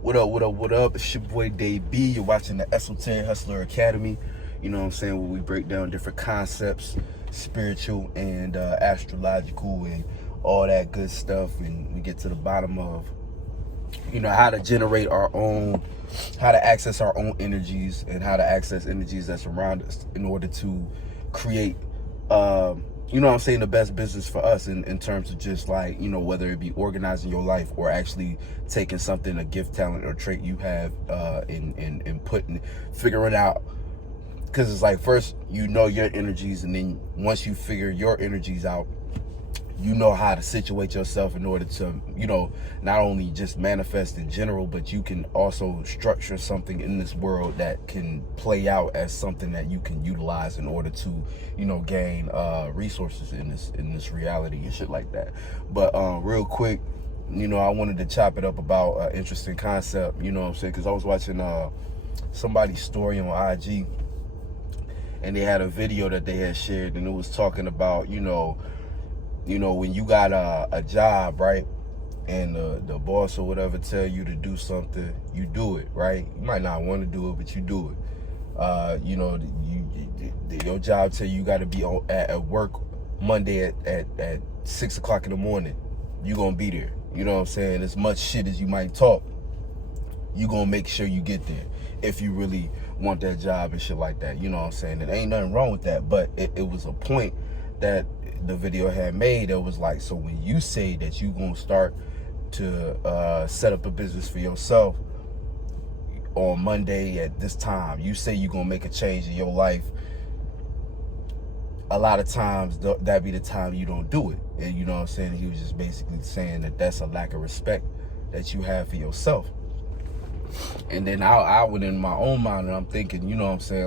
What up, what up, what up? It's your boy Dave B. You're watching the Esoteric Hustler Academy. You know what I'm saying? Where we break down different concepts, spiritual and astrological and all that good stuff. And we get to the bottom of, how to generate our own, how to access our own energies and how to access energies that's around us in order to create, the best business for us in terms of just like, whether it be organizing your life or actually taking something, a gift, talent, or trait you have in figuring out. Because it's like, first, your energies, and then once you figure your energies out, you know how to situate yourself in order to, not only just manifest in general, but you can also structure something in this world that can play out as something that you can utilize in order to, gain resources in this reality and shit like that. But real quick, I wanted to chop it up about an interesting concept, because I was watching somebody's story on IG, and they had a video that they had shared, and it was talking about, when you got a job, right, and the boss or whatever tell you to do something, you do it, right? You might not want to do it, but you do it. Your job tell you got to be at work Monday at 6 o'clock in the morning. You gonna be there. You know what I'm saying? As much shit as you might talk, you gonna make sure you get there if you really want that job and shit like that. You know what I'm saying? And ain't nothing wrong with that, but it was a point that the video had made. It was like, so when you say that you gonna start to set up a business for yourself on Monday at this time, you say you gonna make a change in your life, a lot of times that be the time you don't do it. And you know what I'm saying? He was just basically saying that that's a lack of respect that you have for yourself. And then I went in my own mind and I'm thinking,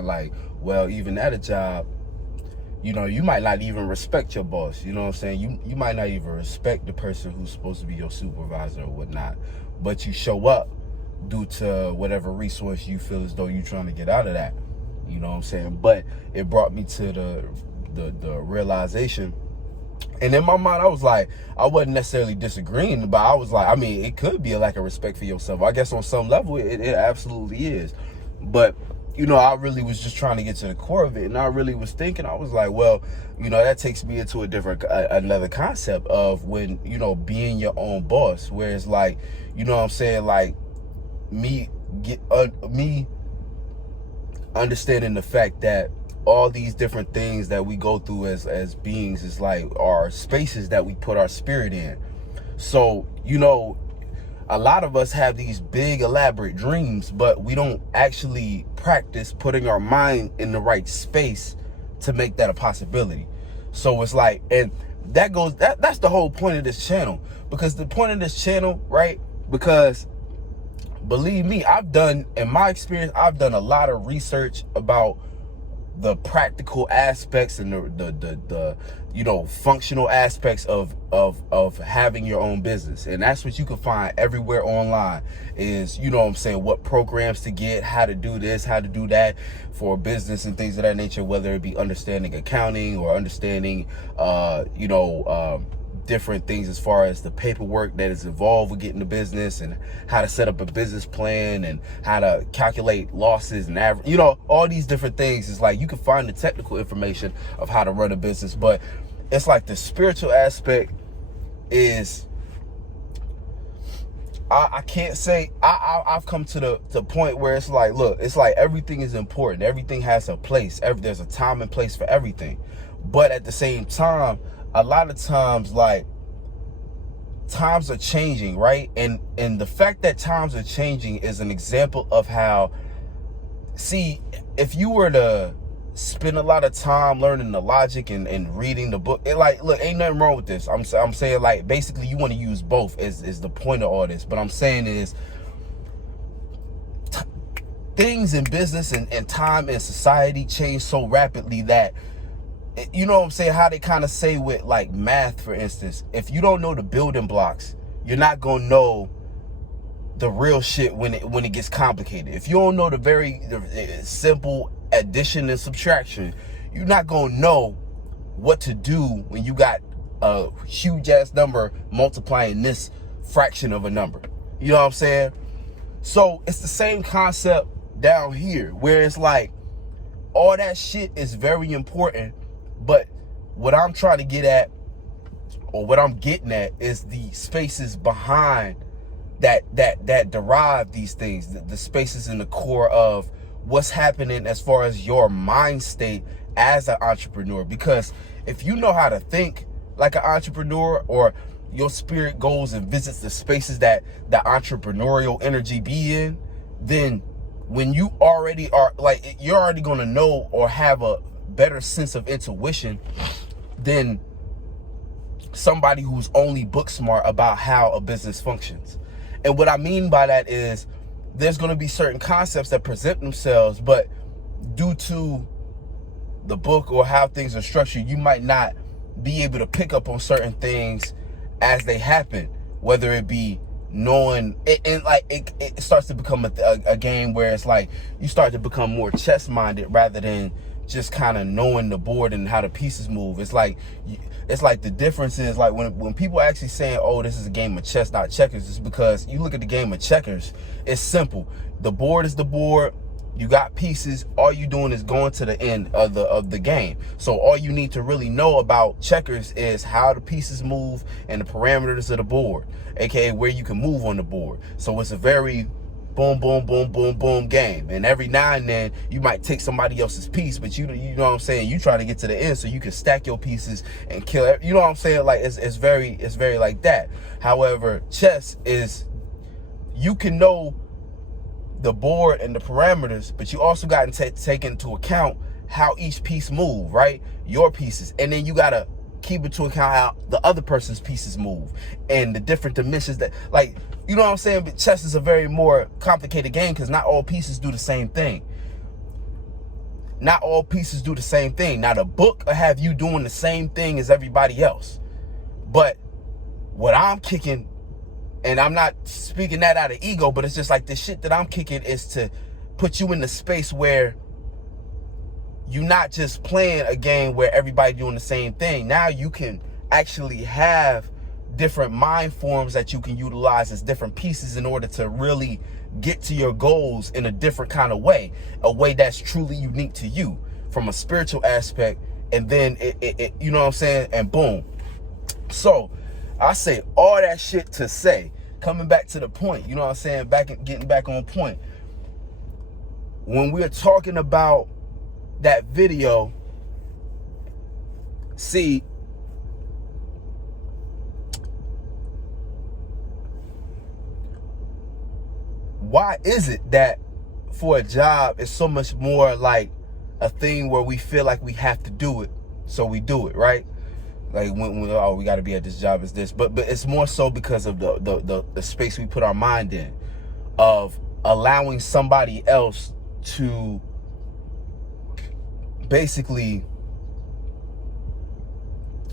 like, well, even at a job, you might not even respect your boss. You know what I'm saying? You might not even respect the person who's supposed to be your supervisor or whatnot, but you show up due to whatever resource you feel as though you're trying to get out of that. You know what I'm saying? But it brought me to the realization. And in my mind, I was like, I wasn't necessarily disagreeing, but I was like, it could be a lack of respect for yourself. I guess on some level, it absolutely is. But I really was just trying to get to the core of it. And I really was thinking, I was like, well, that takes me into another concept of when, being your own boss, where it's like, what I'm saying? Like me understanding the fact that all these different things that we go through as beings is like our spaces that we put our spirit in. So, a lot of us have these big elaborate dreams, but we don't actually practice putting our mind in the right space to make that a possibility. So it's like, and that's the whole point of this channel, because the point of this channel, right? Because believe me, in my experience, I've done a lot of research about the practical aspects and the functional aspects of having your own business. And that's what you can find everywhere online is, what programs to get, how to do this, how to do that for business and things of that nature, whether it be understanding accounting or understanding, different things as far as the paperwork that is involved with getting the business and how to set up a business plan and how to calculate losses and average, all these different things. Is like you can find the technical information of how to run a business, but it's like the spiritual aspect is, I can't say, I've come to the point where it's like, look, it's like everything is important. Everything has a place. There's a time and place for everything. But at the same time, a lot of times, like, times are changing, right? And the fact that times are changing is an example of how, see, if you were to spend a lot of time learning the logic and reading the book, look, ain't nothing wrong with this. I'm saying, like, basically you want to use both is the point of all this. But I'm saying is, things in business and time and society change so rapidly that, you know what I'm saying, how they kind of say with like math, for instance, if you don't know the building blocks, you're not gonna know the real shit when it gets complicated. If you don't know the simple addition and subtraction, you're not gonna know what to do when you got a huge ass number multiplying this fraction of a number. You know what I'm saying? So it's the same concept down here, where it's like all that shit is very important, but what I'm trying to get at, or what I'm getting at, is the spaces behind that derive these things, the spaces in the core of what's happening as far as your mind state as an entrepreneur. Because if you know how to think like an entrepreneur, or your spirit goes and visits the spaces that the entrepreneurial energy be in, then when you already are, like, you're already going to know or have a better sense of intuition than somebody who's only book smart about how a business functions. And what I mean by that is there's going to be certain concepts that present themselves, but due to the book or how things are structured, you might not be able to pick up on certain things as they happen, whether it be knowing it, and like it starts to become a game where it's like you start to become more chess minded rather than just kind of knowing the board and how the pieces move. It's like the difference is, like, when people actually saying, oh, this is a game of chess, not checkers, it's because you look at the game of checkers, it's simple. The board is the board. You got pieces. All you doing is going to the end of the game. So all you need to really know about checkers is how the pieces move and the parameters of the board, aka where you can move on the board. So it's a very boom, boom, boom, boom, boom game. And every now and then you might take somebody else's piece, but you know what I'm saying, you try to get to the end so you can stack your pieces and kill, you know what I'm saying? Like it's very like that. However, chess is, you can know the board and the parameters, but you also got to take into account how each piece move, right? Your pieces. And then you got to keep into account how the other person's pieces move and the different dimensions that, like, you know what I'm saying? But chess is a very more complicated game because not all pieces do the same thing. Not all pieces do the same thing. Now, the book will have you doing the same thing as everybody else. But what I'm kicking, and I'm not speaking that out of ego, but it's just like the shit that I'm kicking is to put you in the space where you're not just playing a game where everybody doing the same thing. Now you can actually have different mind forms that you can utilize as different pieces in order to really get to your goals in a different kind of way, a way that's truly unique to you from a spiritual aspect. And then it you know what I'm saying? And boom. So I say all that shit to say, coming back to the point, you know what I'm saying? Getting back on point. When we're talking about that video, see, why is it that for a job it's so much more like a thing where we feel like we have to do it, so we do it, right? Like when oh, we got to be at this job as this, but it's more so because of the space we put our mind in, of allowing somebody else to basically,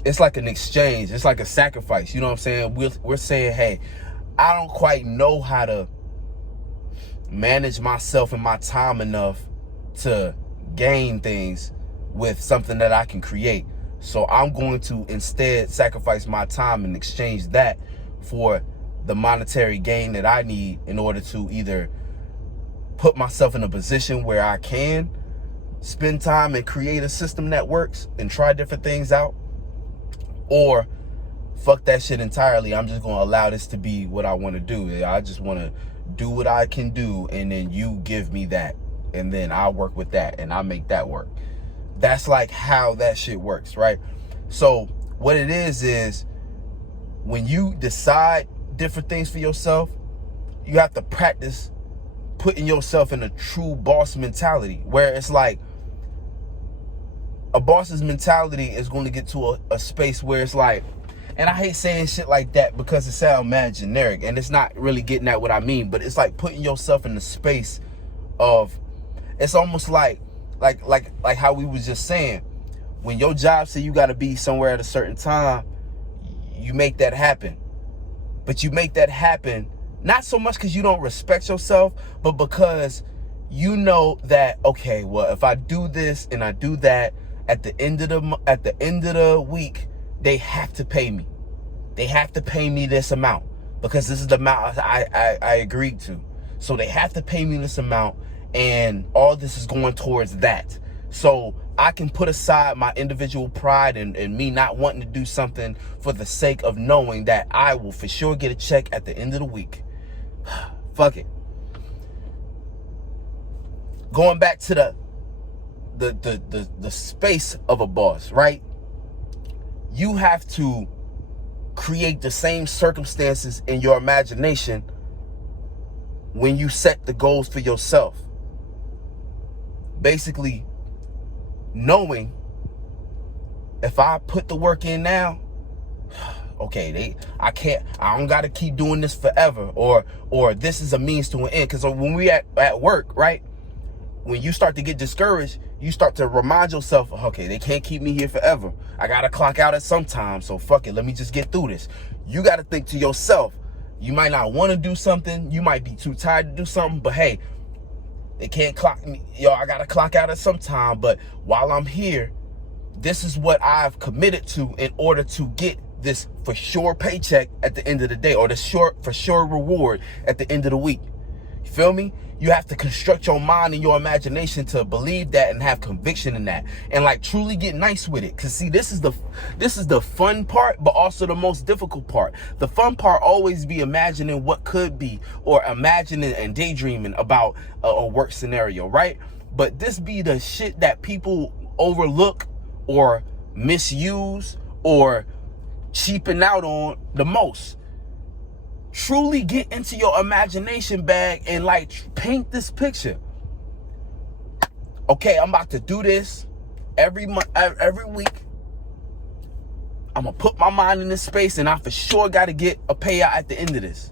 it's like an exchange, it's like a sacrifice, you know what I'm saying? We're saying, hey, I don't quite know how to manage myself and my time enough to gain things with something that I can create. So I'm going to instead sacrifice my time and exchange that for the monetary gain that I need in order to either put myself in a position where I can spend time and create a system that works and try different things out, or fuck that shit entirely. I'm just going to allow this to be what I want to do. I just want to do what I can do, and then you give me that, and then I'll work with that and I'll make that work. That's like how that shit works, right? So what it is when you decide different things for yourself, you have to practice putting yourself in a true boss mentality, where it's like a boss's mentality is going to get to a space where it's like, and I hate saying shit like that because it sounds mad generic and it's not really getting at what I mean, but it's like putting yourself in the space of, it's almost like how we was just saying, when your job say you got to be somewhere at a certain time, you make that happen. But you make that happen not so much because you don't respect yourself, but because you know that, okay, well, if I do this and I do that, at the end of the week, they have to pay me. They have to pay me this amount because this is the amount I agreed to. So they have to pay me this amount, and all this is going towards that. So I can put aside my individual pride and me not wanting to do something for the sake of knowing that I will for sure get a check at the end of the week. Fuck it. Going back to the space of a boss, right? You have to create the same circumstances in your imagination when you set the goals for yourself. Basically, knowing if I put the work in now, okay, I don't gotta keep doing this forever, or this is a means to an end. Because when we at work, right, when you start to get discouraged, you start to remind yourself, okay, they can't keep me here forever. I gotta clock out at some time, so fuck it, let me just get through this. You gotta think to yourself, you might not want to do something, you might be too tired to do something, but hey, they can't clock me. Yo, I gotta clock out at some time, but while I'm here, this is what I've committed to in order to get this for sure paycheck at the end of the day, or the for sure reward at the end of the week. You feel me? You have to construct your mind and your imagination to believe that and have conviction in that, and like truly get nice with it. Cause see, this is the fun part, but also the most difficult part. The fun part always be imagining what could be, or imagining and daydreaming about a work scenario, right? But this be the shit that people overlook or misuse or cheaping out on the most. Truly get into your imagination bag and like paint this picture. Okay, I'm about to do this every month, every week. I'm gonna put my mind in this space, and I for sure got to get a payout at the end of this.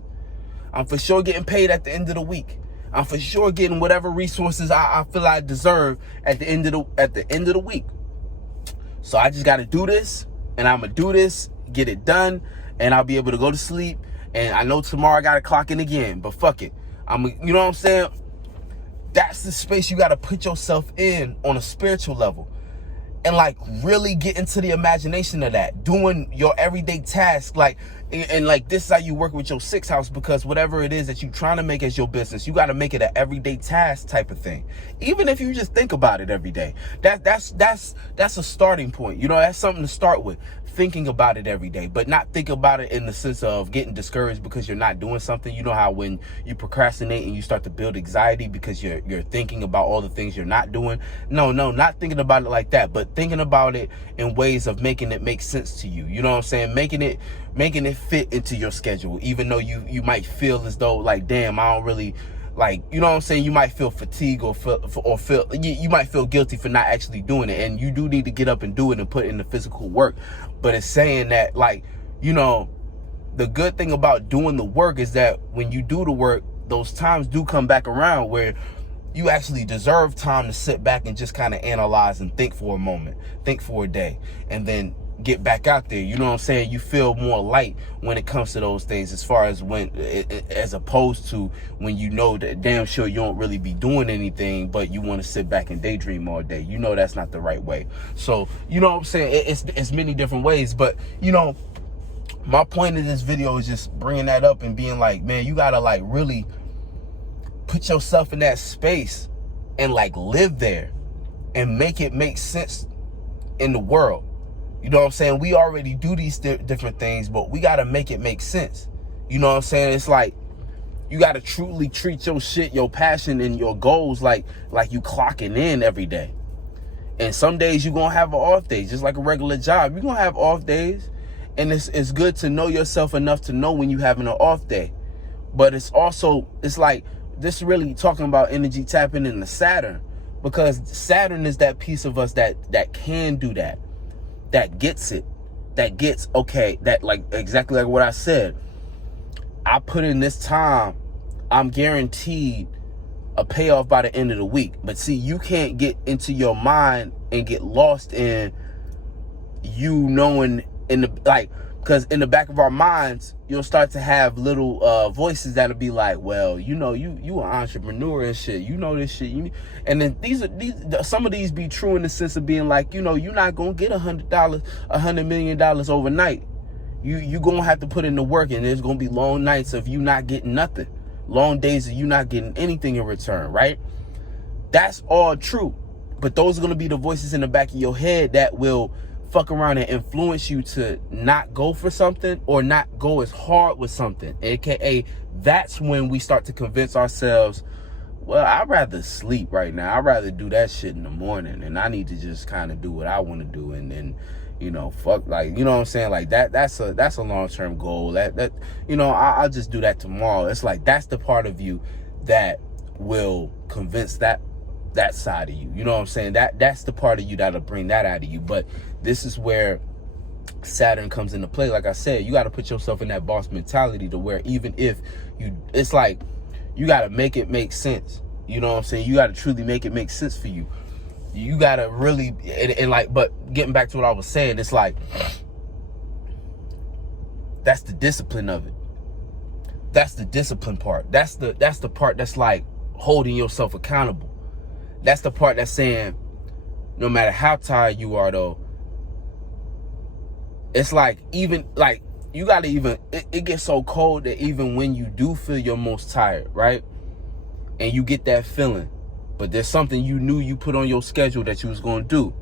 I'm for sure getting paid at the end of the week. I'm for sure getting whatever resources I feel I deserve at the end of the week. So I just got to do this, and I'm gonna do this, get it done, and I'll be able to go to sleep. And I know tomorrow I got to clock in again, but fuck it. You know what I'm saying? That's the space you got to put yourself in on a spiritual level. And like really get into the imagination of that. Doing your everyday task, like, and like this is how you work with your sixth house, because whatever it is that you're trying to make as your business, you got to make it an everyday task type of thing. Even if you just think about it every day, that's a starting point. You know, that's something to start with. Thinking about it every day, but not think about it in the sense of getting discouraged because you're not doing something. You know how when you procrastinate and you start to build anxiety because you're thinking about all the things you're not doing. No, not thinking about it like that, but thinking about it in ways of making it make sense to you. You know what I'm saying? Making it fit into your schedule, even though you might feel as though like, damn, I don't really like, you know what I'm saying? You might feel fatigue or feel you might feel guilty for not actually doing it, and you do need to get up and do it and put in the physical work. But it's saying that, like, you know, the good thing about doing the work is that when you do the work, those times do come back around where you actually deserve time to sit back and just kind of analyze and think for a moment, think for a day, and then get back out there. You know what I'm saying? You feel more light when it comes to those things, as far as as opposed to when you know that damn sure you don't really be doing anything, but you want to sit back and daydream all day. You know that's not the right way. So, you know what I'm saying? It's many different ways, but you know, my point of this video is just bringing that up and being like, man, you gotta like really put yourself in that space and like live there and make it make sense in the world. You know what I'm saying? We already do these different things, but we got to make it make sense. You know what I'm saying? It's like you got to truly treat your shit, your passion, and your goals like you clocking in every day. And some days you're going to have an off day, just like a regular job. You're going to have off days. And it's good to know yourself enough to know when you're having an off day. But it's like this really talking about energy tapping into Saturn, because Saturn is that piece of us that can do that. That gets it, that gets, okay, that like exactly like what I said. I put in this time, I'm guaranteed a payoff by the end of the week. But see, you can't get into your mind and get lost in you knowing in the, like, because in the back of our minds, you'll start to have little voices that'll be like, well, you know, you an entrepreneur and shit. You know this shit. And then some of these be true in the sense of being like, you know, you're not going to get $100 million overnight. You going to have to put in the work, and there's going to be long nights of you not getting nothing. long days of you not getting anything in return, right? That's all true. But those are going to be the voices in the back of your head that will fuck around and influence you to not go for something or not go as hard with something. AKA, that's when we start to convince ourselves, well, I'd rather sleep right now. I'd rather do that shit in the morning, and I need to just kind of do what I want to do, and then, you know, fuck, like, you know what I'm saying? Like that's a long-term goal. That you know, I'll just do that tomorrow. It's like, that's the part of you that will convince that side of you. You know what I'm saying? That's the part of you that'll bring that out of you. But this is where Saturn comes into play. Like I said, you got to put yourself in that boss mentality to where even if it's like, you got to make it make sense. You know what I'm saying? You got to truly make it make sense for you. You got to really, and like, but getting back to what I was saying, it's like, that's the discipline of it. That's the discipline part. That's the part that's like holding yourself accountable. That's the part that's saying, no matter how tired you are, though, it's like, even like, you gotta even, it gets so cold that even when you do feel your most tired, right? And you get that feeling, but there's something you knew you put on your schedule that you was gonna do.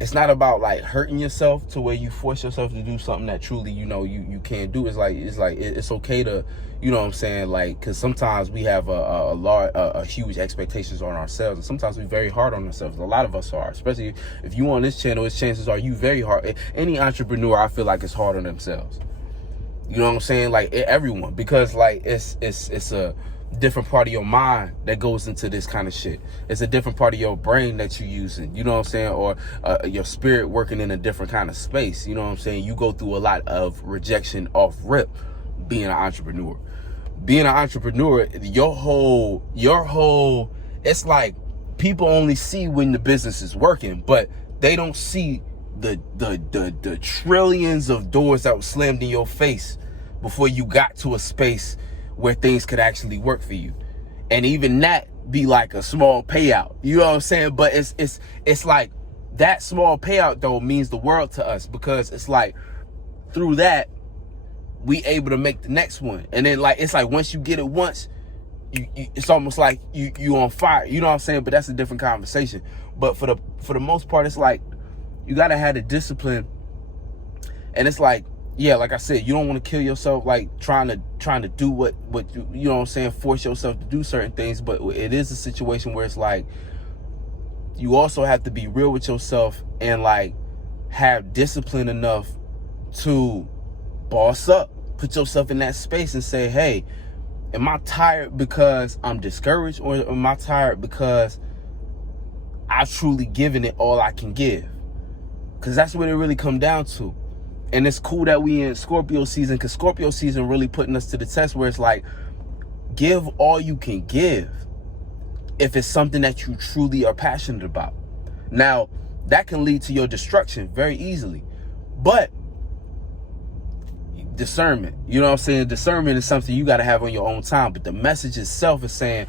It's not about like hurting yourself to where you force yourself to do something that truly, you know, you can't do. It's okay to, you know what I'm saying? Like, cause sometimes we have a huge expectations on ourselves, and sometimes we're very hard on ourselves. A lot of us are, especially if you on this channel, its chances are you very hard. Any entrepreneur, I feel like, is hard on themselves. You know what I'm saying? Like, everyone, because like it's a different part of your mind that goes into this kind of shit. It's a different part of your brain that you're using, you know what I'm saying? Or your spirit working in a different kind of space, you know what I'm saying? You go through a lot of rejection off rip being an entrepreneur. Being an entrepreneur, your whole, it's like people only see when the business is working, but they don't see the trillions of doors that were slammed in your face before you got to a space where things could actually work for you. And even that be like a small payout, you know what I'm saying? But it's like, that small payout though means the world to us, because it's like, through that we able to make the next one. And then like, it's like, once you get it once, it's almost like you on fire, you know what I'm saying? But that's a different conversation. But for the most part, it's like, you gotta have the discipline. And it's like, yeah, like I said, you don't want to kill yourself, like trying to do what you know what I'm saying, force yourself to do certain things. But it is a situation where it's like, you also have to be real with yourself and like have discipline enough to boss up, put yourself in that space and say, hey, am I tired because I'm discouraged, or am I tired because I've truly given it all I can give? Because that's what it really come down to. And it's cool that we in Scorpio season, because Scorpio season really putting us to the test, where it's like, give all you can give if it's something that you truly are passionate about. Now, that can lead to your destruction very easily. But discernment, you know what I'm saying? Discernment is something you got to have on your own time. But the message itself is saying,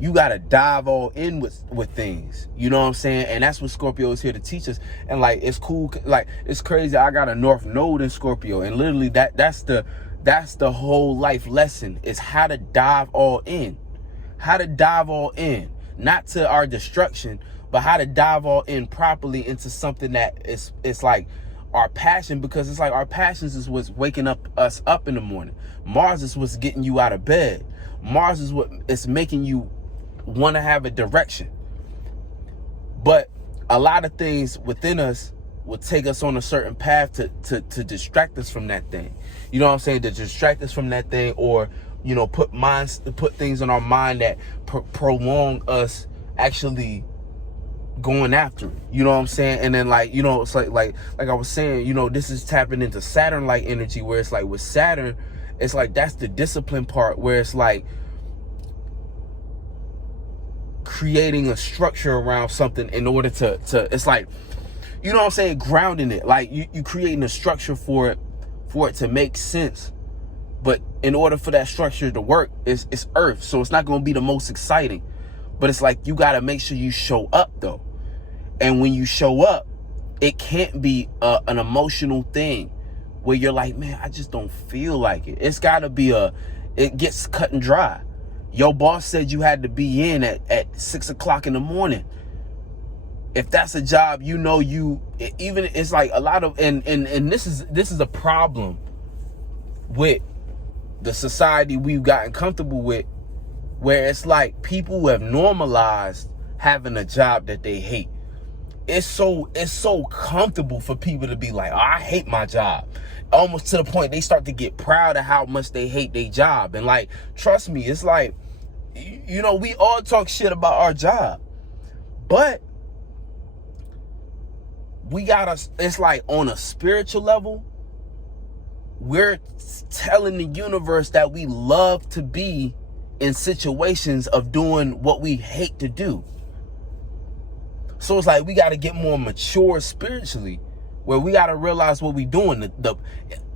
you got to dive all in with things, you know what I'm saying? And that's what Scorpio is here to teach us. And like, it's cool, like, it's crazy. I got a North Node in Scorpio, and literally that's the whole life lesson, is how to dive all in. How to dive all in, not to our destruction, but how to dive all in properly into something that it's like our passion, because it's like our passions is what's waking us up in the morning. Mars is what's getting you out of bed. Mars is what is making you want to have a direction. But a lot of things within us will take us on a certain path to distract us from that thing. You know what I'm saying? To distract us from that thing, or, you know, put things in our mind that prolong us actually going after it. You know what I'm saying? And then, like, you know, it's like I was saying, you know, this is tapping into Saturn like energy, where it's like, with Saturn, it's like, that's the discipline part, where it's like creating a structure around something in order to it's like, you know what I'm saying, grounding it. Like, you creating a structure for it to make sense. But in order for that structure to work, it's Earth, so it's not going to be the most exciting. But it's like, you got to make sure you show up though. And when you show up, it can't be an emotional thing where you're like, man, I just don't feel like it. It's got to be it gets cut and dry. Your boss said you had to be in at 6 o'clock in the morning. If that's a job, you know, even it's like a lot of, and this is a problem with the society we've gotten comfortable with, where it's like people who have normalized having a job that they hate. It's so comfortable for people to be like, oh, I hate my job. Almost to the point they start to get proud of how much they hate their job. And like, trust me, it's like, you know, we all talk shit about our job, but it's like on a spiritual level, we're telling the universe that we love to be in situations of doing what we hate to do. So it's like we got to get more mature spiritually, where we got to realize what we doing.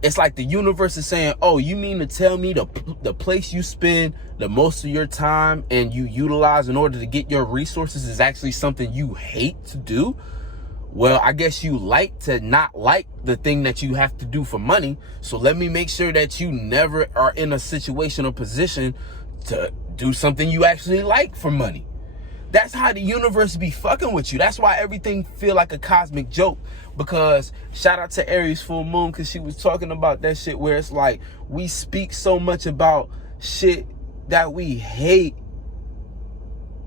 It's like the universe is saying, oh, you mean to tell me the place you spend the most of your time and you utilize in order to get your resources is actually something you hate to do? Well, I guess you like to not like the thing that you have to do for money. So let me make sure that you never are in a situation or position to do something you actually like for money. That's how the universe be fucking with you. That's why everything feel like a cosmic joke. Because shout out to Aries full moon, because she was talking about that shit where it's like we speak so much about shit that we hate.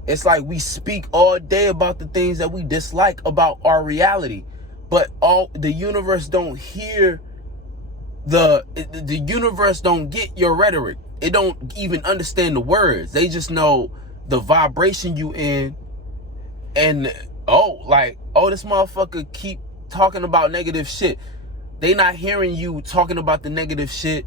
It's like we speak all day about the things that we dislike about our reality, but the universe don't hear the universe don't get your rhetoric. It don't even understand the words. They just know the vibration you in, and this motherfucker keep talking about negative shit. They not hearing you talking about the negative shit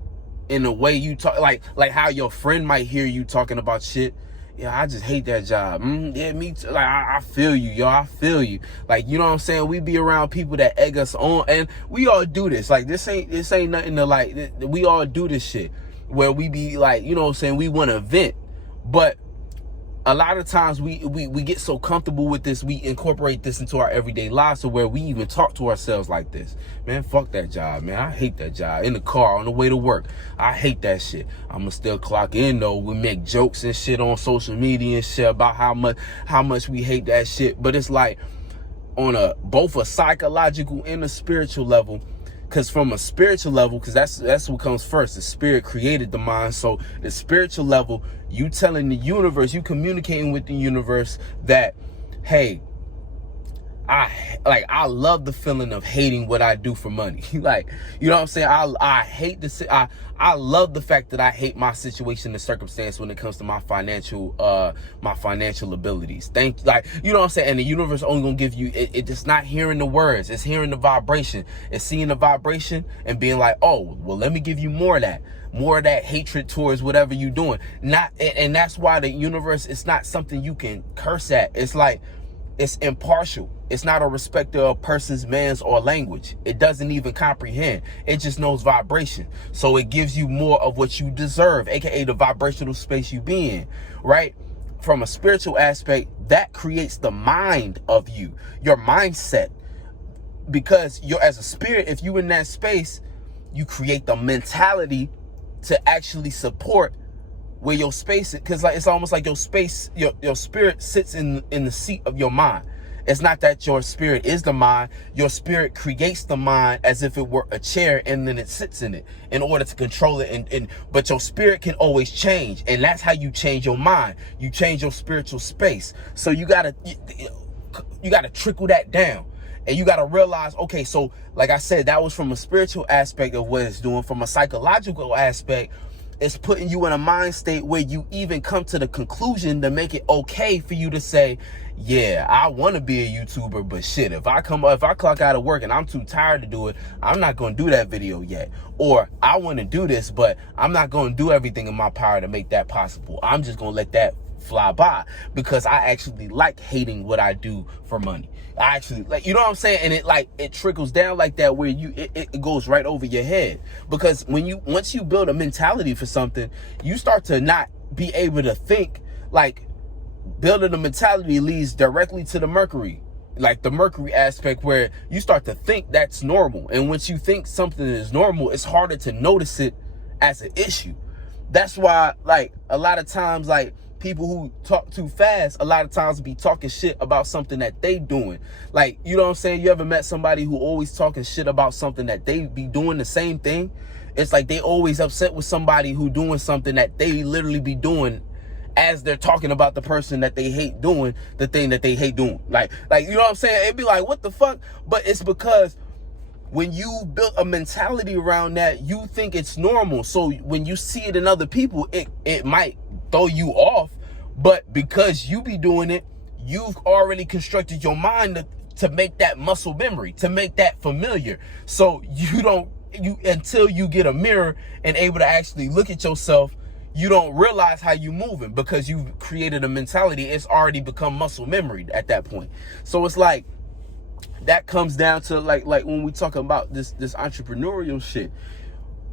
in the way you talk, like how your friend might hear you talking about shit. Yeah, I just hate that job. Yeah, me too. Like, I feel you, yo. I feel you. Like, you know what I'm saying? We be around people that egg us on, and we all do this. Like, this ain't nothing to like. We all do this shit where we be like, you know what I'm saying? We want to vent, but a lot of times we get so comfortable with this, we incorporate this into our everyday lives, to where we even talk to ourselves like this. Man, fuck that job, man. I hate that job. In the car, on the way to work, I hate that shit. I'ma still clock in though. We make jokes and shit on social media and shit about how much we hate that shit. But it's like on both a psychological and a spiritual level. Because from a spiritual level, because that's what comes first. The spirit created the mind. So the spiritual level, you telling the universe, you communicating with the universe that, hey, I love the feeling of hating what I do for money. Like, you know what I'm saying? I hate I love the fact that I hate my situation and circumstance when it comes to my financial abilities. Like, you know what I'm saying? And the universe only gonna give you it's not hearing the words, it's hearing the vibration. It's seeing the vibration and being like, oh, well, let me give you more of that hatred towards whatever you're doing. And that's why the universe, it's not something you can curse at. It's like, it's impartial. It's not a respecter of person's, man's, or language. It doesn't even comprehend. It just knows vibration. So it gives you more of what you deserve, aka the vibrational space you be in, right? From a spiritual aspect, that creates the mind of you, your mindset. Because you're, as a spirit, if you in that space, you create the mentality to actually support where your space is, because like it's almost like your space, your spirit sits in the seat of your mind. It's not that your spirit is the mind. Your spirit creates the mind as if it were a chair, and then it sits in it in order to control it. But your spirit can always change, and that's how you change your mind. You change your spiritual space. So you gotta trickle that down. And you got to realize, okay, so like I said, that was from a spiritual aspect of what it's doing. From a psychological aspect, it's putting you in a mind state where you even come to the conclusion to make it okay for you to say, yeah, I want to be a YouTuber, but shit, if I clock out of work and I'm too tired to do it, I'm not going to do that video yet. Or I want to do this, but I'm not going to do everything in my power to make that possible. I'm just going to let that fly by because I actually like hating what I do for money. I actually like, you know what I'm saying? And it trickles down like that where it goes right over your head. Because once you build a mentality for something, you start to not be able to think. Like, building a mentality leads directly to the Mercury, like the Mercury aspect, where you start to think that's normal. And once you think something is normal, it's harder to notice it as an issue. That's why, like, a lot of times, like, people who talk too fast, a lot of times be talking shit about something that they doing. Like, you know what I'm saying? You ever met somebody who always talking shit about something that they be doing the same thing? It's like they always upset with somebody who doing something that they literally be doing as they're talking about the person that they hate doing the thing that they hate doing. Like, you know what I'm saying? It'd be like, what the fuck? But it's because when you build a mentality around that, you think it's normal. So when you see it in other people, it might throw you off. But because you be doing it, you've already constructed your mind to make that muscle memory, to make that familiar. So until you get a mirror and able to actually look at yourself, you don't realize how you moving because you've created a mentality. It's already become muscle memory at that point. So it's like, that comes down to like when we talk about this entrepreneurial shit,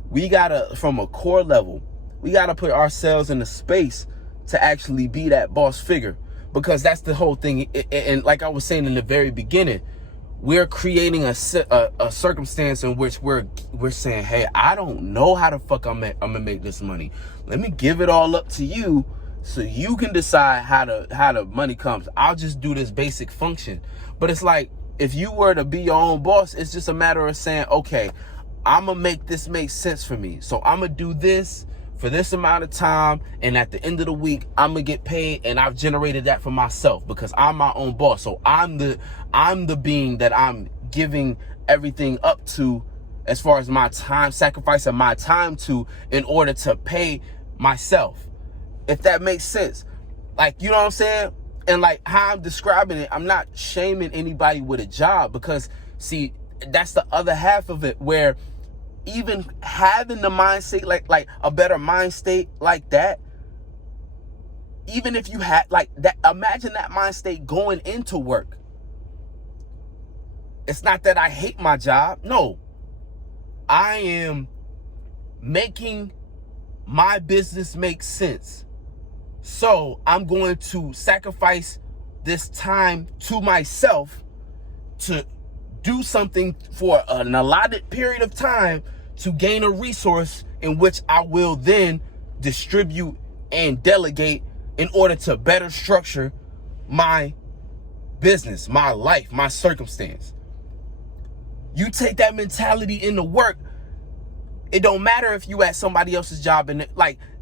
we gotta, from a core level, we gotta put ourselves in a space to actually be that boss figure, because that's the whole thing. And like I was saying in the very beginning, we're creating a circumstance in which we're saying, hey, I don't know how the fuck I'm gonna make this money. Let me give it all up to you so you can decide how the money comes. I'll just do this basic function. But it's like, if you were to be your own boss, it's just a matter of saying, okay, I'm gonna make this make sense for me. So I'm gonna do this for this amount of time, and at the end of the week, I'm gonna get paid, and I've generated that for myself because I'm my own boss. So I'm the being that I'm giving everything up to, as far as my time, sacrificing my time to, in order to pay myself. If that makes sense. Like, you know what I'm saying? And like how I'm describing it, I'm not shaming anybody with a job, because see, that's the other half of it, where even having the mindset, like a better mind state like that, even if you had like that, imagine that mind state going into work. It's not that I hate my job. No, I am making my business make sense. So I'm going to sacrifice this time to myself to do something for an allotted period of time to gain a resource in which I will then distribute and delegate in order to better structure my business, my life, my circumstance. You take that mentality into work, it don't matter if you at somebody else's job, and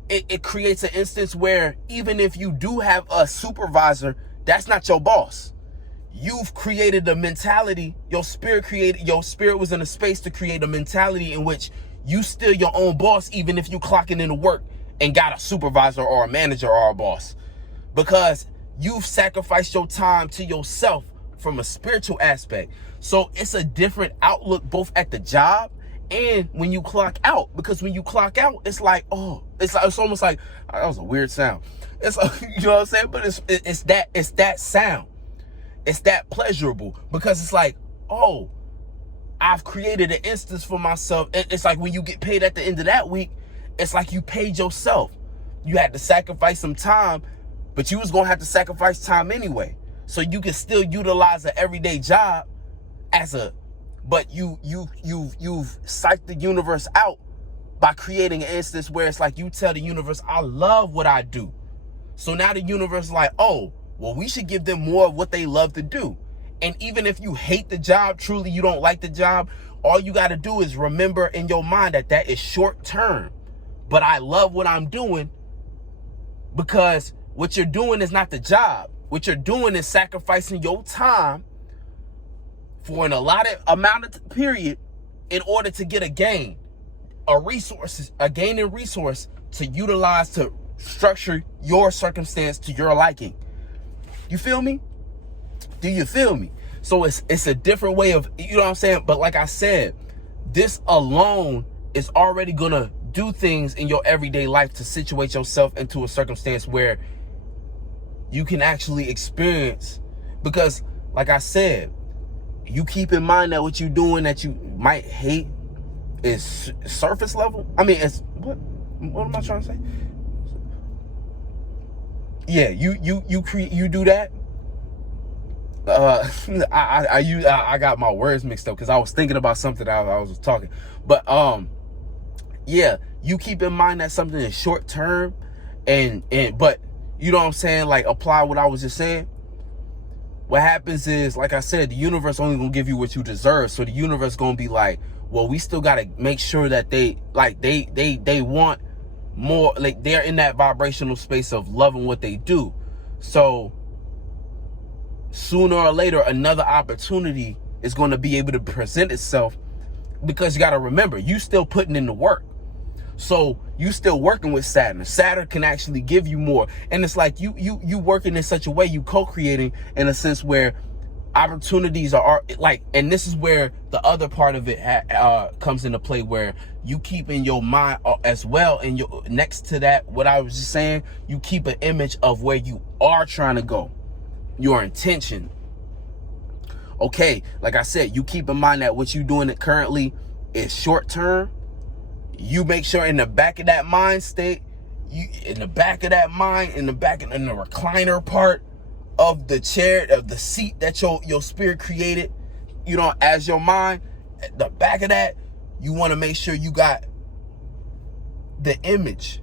it creates an instance where even if you do have a supervisor, that's not your boss. You've created a mentality, your spirit was in a space to create a mentality in which you still your own boss, even if you clocking into work and got a supervisor or a manager or a boss, because you've sacrificed your time to yourself from a spiritual aspect. So it's a different outlook both at the job and when you clock out, because when you clock out, it's like, oh, it's almost like, that was a weird sound. It's you know what I'm saying? But it's that sound. It's that pleasurable, because it's like, oh, I've created an instance for myself. It's like when you get paid at the end of that week, it's like you paid yourself. You had to sacrifice some time, but you was gonna have to sacrifice time anyway. So you can still utilize an everyday job but you've psyched the universe out by creating an instance where it's like you tell the universe, I love what I do. So now the universe is like, oh, well, we should give them more of what they love to do. And even if you hate the job, truly you don't like the job, all you got to do is remember in your mind that is short term. But I love what I'm doing, because what you're doing is not the job. What you're doing is sacrificing your time for an allotted amount of period in order to get a gain in resource to utilize to structure your circumstance to your liking. You feel me? Do you feel me? So it's a different way of, you know what I'm saying? But like I said, this alone is already gonna do things in your everyday life to situate yourself into a circumstance where you can actually experience, because like I said, you keep in mind that what you're doing that you might hate is surface level. I mean, it's what am I trying to say? Yeah, you do that. I got my words mixed up because I was thinking about something I was talking, but yeah, you keep in mind that something is short term, but you know what I'm saying, like apply what I was just saying. What happens is, like I said, the universe only gonna give you what you deserve. So the universe gonna be like, well, we still gotta make sure that they want more, like they're in that vibrational space of loving what they do. So sooner or later, another opportunity is going to be able to present itself, because you got to remember, you still putting in the work. So you still working with Saturn. Saturn can actually give you more. And it's like you working in such a way, you co-creating in a sense where opportunities are like, and this is where the other part of it comes into play, where you keep in your mind as well. And your next to that, what I was just saying, you keep an image of where you are trying to go, your intention. Okay, like I said, you keep in mind that what you're doing currently is short term. You make sure in the back of that mind state, in the recliner part of the chair, of the seat that your spirit created, as your mind, at the back of that, you want to make sure you got the image.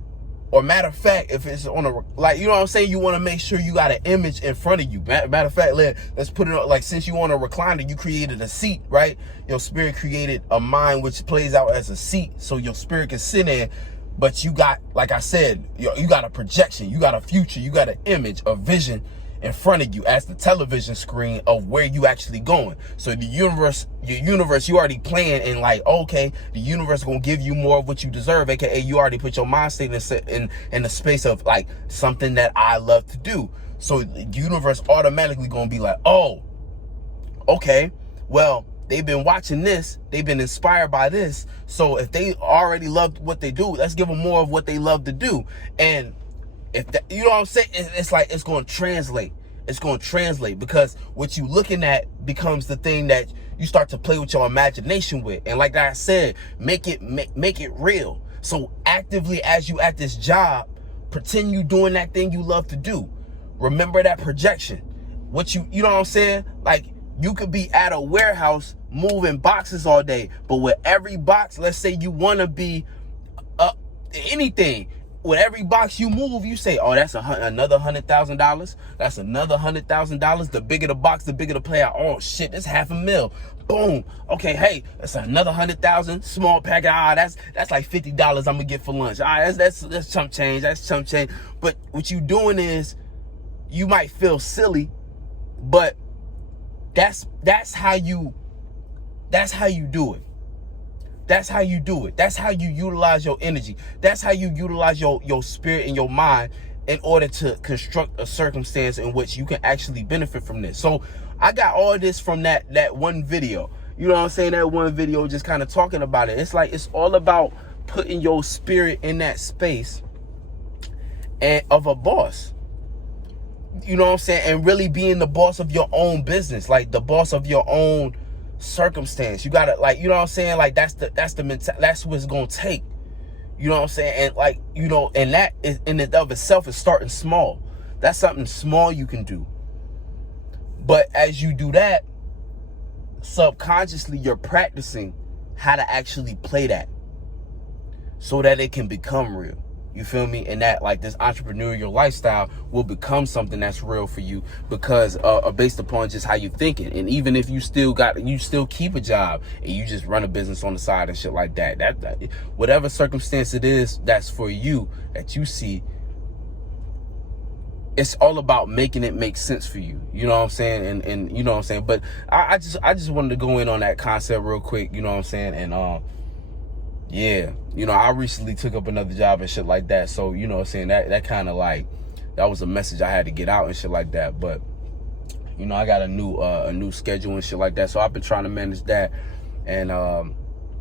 Or matter of fact, if it's on you know what I'm saying, you want to make sure you got an image in front of you. Matter of fact, let's put it on, like, since you on a recliner, you created a seat, right? Your spirit created a mind which plays out as a seat, so your spirit can sit in. But you got, like I said, you got a projection, you got a future, you got an image, a vision in front of you as the television screen of where you actually going. So the universe, you already playing in, like, okay, the universe gonna give you more of what you deserve, aka you already put your mind state in the space of like something that I love to do. So the universe automatically gonna be like, oh, okay, well, they've been watching this, they've been inspired by this, so if they already loved what they do, let's give them more of what they love to do. And if that, you know what I'm saying, it's like it's going to translate. It's going to translate, because what you looking at becomes the thing that you start to play with your imagination with. And like I said, make it real. So actively, as you at this job, pretend you doing that thing you love to do. Remember that projection. What you know what I'm saying? Like, you could be at a warehouse moving boxes all day, but with every box, let's say you want to be anything. With every box you move, you say, oh, that's another $100,000. That's another $100,000. The bigger the box, the bigger the playout. Oh shit, that's $500,000. Boom. Okay, hey, that's another 100,000. Small packet. That's like $50 I'm gonna get for lunch. That's chump change. That's chump change. But what you doing is, you might feel silly, but that's how you do it. That's how you do it. That's how you utilize your energy. That's how you utilize your spirit and your mind in order to construct a circumstance in which you can actually benefit from this. So I got all this from that one video. You know what I'm saying? That one video just kind of talking about it. It's like, it's all about putting your spirit in that space and of a boss. You know what I'm saying? And really being the boss of your own business, like the boss of your own circumstance. You gotta, like, you know what I'm saying, like that's the mentality. That's what it's gonna take. You know what I'm saying? And like, and that is in and of itself is starting small. That's something small you can do. But as you do that, subconsciously you're practicing how to actually play that, so that it can become real. You feel me? And that, like, this entrepreneurial lifestyle will become something that's real for you, because based upon just how you thinking. And even if you still keep a job and you just run a business on the side and shit like that, that whatever circumstance it is that's for you, that you see, it's all about making it make sense for you. You know what I'm saying? And you know what I'm saying? But I just wanted to go in on that concept real quick, you know what I'm saying? And yeah, I recently took up another job and shit like that. So, you know what I'm saying, that kind of like, that was a message I had to get out and shit like that. But, I got a new schedule and shit like that. So I've been trying to manage that. And,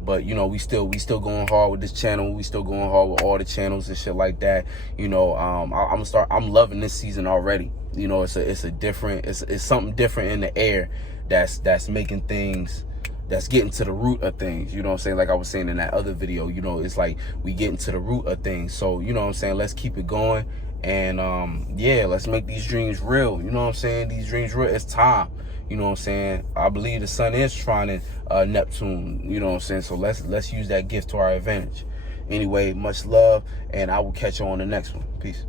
but, we still going hard with this channel. We still going hard with all the channels and shit like that. I'm loving this season already. It's something different in the air that's making things, that's getting to the root of things. You know what I'm saying? Like I was saying in that other video, it's like we getting to the root of things. So, you know what I'm saying? Let's keep it going. And, yeah, let's make these dreams real. You know what I'm saying? These dreams real. It's time. You know what I'm saying? I believe the sun is trining Neptune. You know what I'm saying? So let's use that gift to our advantage. Anyway, much love, and I will catch you on the next one. Peace.